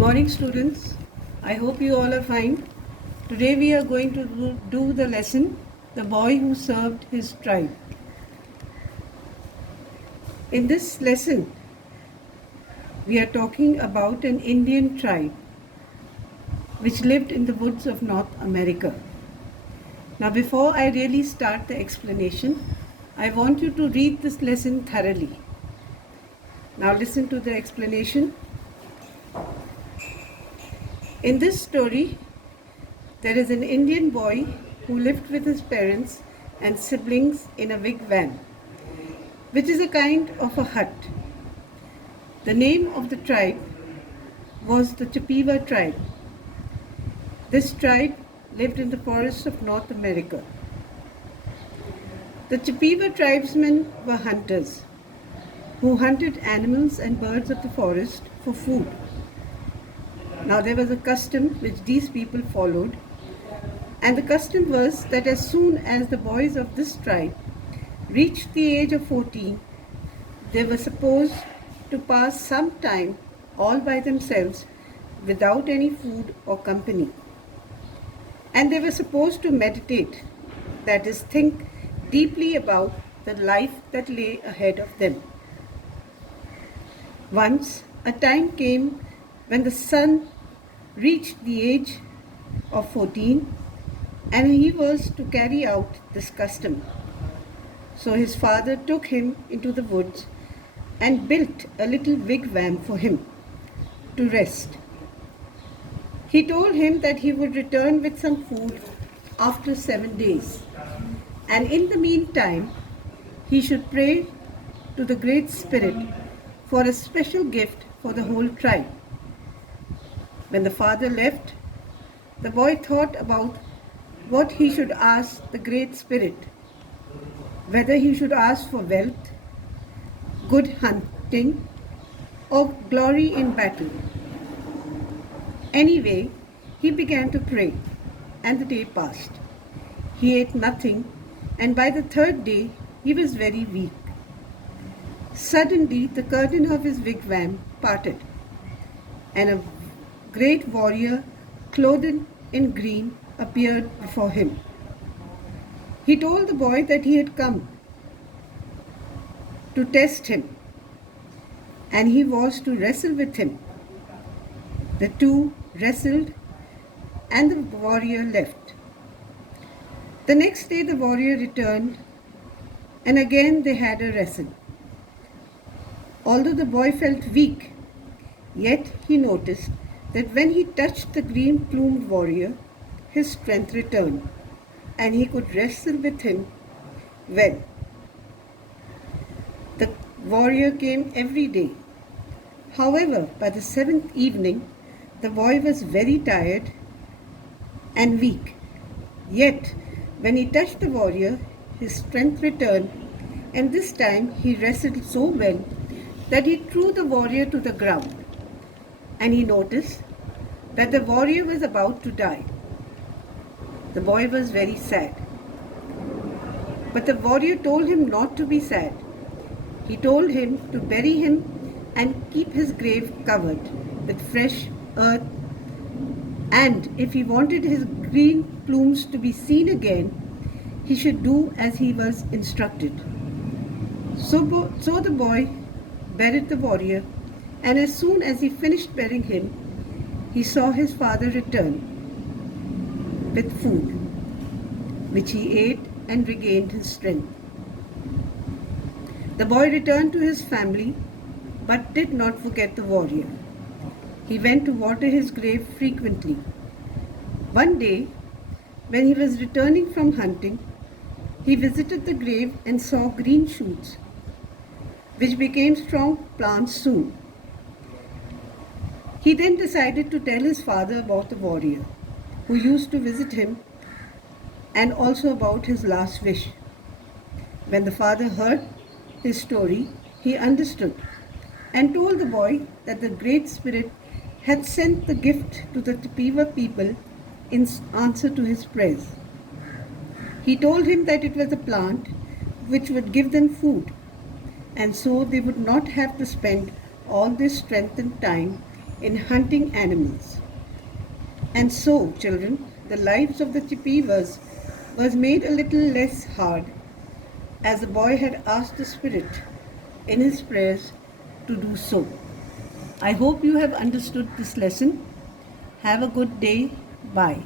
morning, students. I hope you all are fine. Today we are going to do the lesson, The Boy Who Served His Tribe. In this lesson, we are talking about an Indian tribe which lived in the woods of North America. Now, before I really start the explanation, I want you to read this lesson thoroughly. Now listen to the explanation. In this story, there is an Indian boy who lived with his parents and siblings in a wigwam, which is a kind of a hut. The name of the tribe was the Chippewa tribe. This tribe lived in the forests of North America. The Chippewa tribesmen were hunters who hunted animals and birds of the forest for food. Now there was a custom which these people followed, and the custom was that as soon as the boys of this tribe reached the age of 14, they were supposed to pass some time all by themselves without any food or company. And they were supposed to meditate, that is, think deeply about the life that lay ahead of them. Once a time came when the son reached the age of 14 and he was to carry out this custom. So his father took him into the woods and built a little wigwam for him to rest. He told him that he would return with some food after 7 days, and in the meantime he should pray to the Great Spirit for a special gift for the whole tribe. When the father left, the boy thought about what he should ask the Great Spirit, whether he should ask for wealth, good hunting, or glory in battle. Anyway, he began to pray, and the day passed. He ate nothing, and by the third day he was very weak. Suddenly the curtain of his wigwam parted, and a great warrior clothed in green appeared before him. He told the boy that he had come to test him, and he was to wrestle with him. The two wrestled, and the warrior left. The next day the warrior returned, and again they had a wrestle. Although the boy felt weak, yet he noticed that when he touched the green-plumed warrior, his strength returned, and he could wrestle with him well. The warrior came every day. However, by the 7th evening, the boy was very tired and weak. Yet, when he touched the warrior, his strength returned, and this time he wrestled so well that he threw the warrior to the ground. And he noticed that the warrior was about to die. The boy was very sad. But the warrior told him not to be sad. He told him to bury him and keep his grave covered with fresh earth, and if he wanted his green plumes to be seen again, he should do as he was instructed. So the boy buried the warrior, and as soon as he finished burying him, he saw his father return with food, which he ate and regained his strength. The boy returned to his family, but did not forget the warrior. He went to water his grave frequently. One day, when he was returning from hunting, he visited the grave and saw green shoots, which became strong plants soon. He then decided to tell his father about the warrior who used to visit him, and also about his last wish. When the father heard his story, he understood and told the boy that the Great Spirit had sent the gift to the Chippewa people in answer to his prayers. He told him that it was a plant which would give them food, and so they would not have to spend all their strength and time in hunting animals. And so, children, the lives of the Chippewas was made a little less hard, as the boy had asked the spirit in his prayers to do so. I hope you have understood this lesson. Have a good day. Bye.